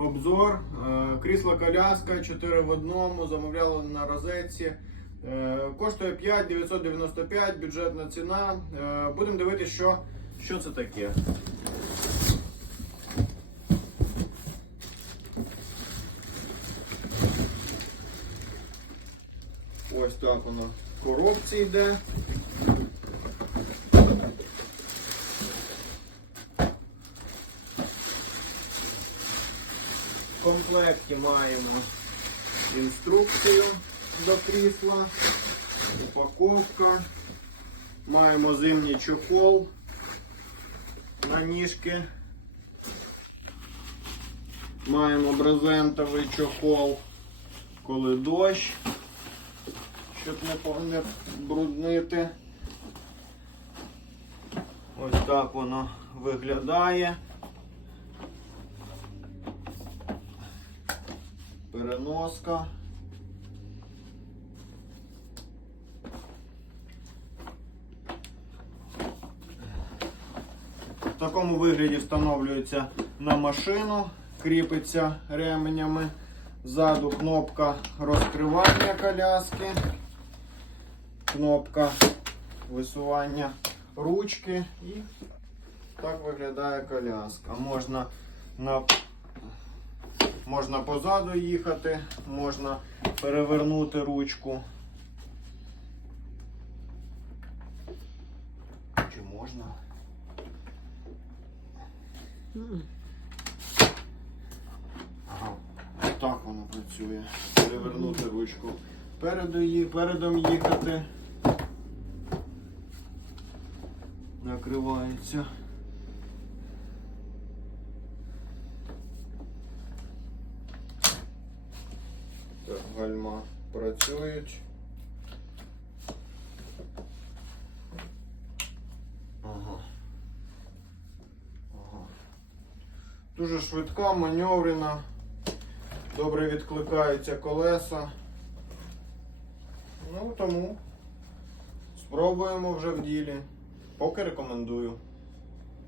обзор. Е, Крісло коляска 4 в одному, замовляли на розетці. Е, Коштує 5 995, бюджетна ціна. Е, Будемо дивитися, що, що це таке. Ось так воно в коробці йде. В комплекті маємо інструкцію до крісла, упаковка. Маємо зимній чохол на ніжки. Маємо брезентовий чохол, коли дощ, щоб не, бруднити. Ось так воно виглядає. Переноска. В такому вигляді встановлюється на машину, кріпиться ременями. Ззаду кнопка розкривання коляски, кнопка висування ручки і так виглядає коляска. Можна на Можна позаду їхати, можна перевернути ручку. Чи можна? Ага, так воно працює. Перевернути ручку. Передом їхати. Накривається. Так, гальма працюють. Ага. Ага. Дуже швидка, маневрена. Добре відкликаються колеса. Ну тому спробуємо вже в ділі. Поки рекомендую.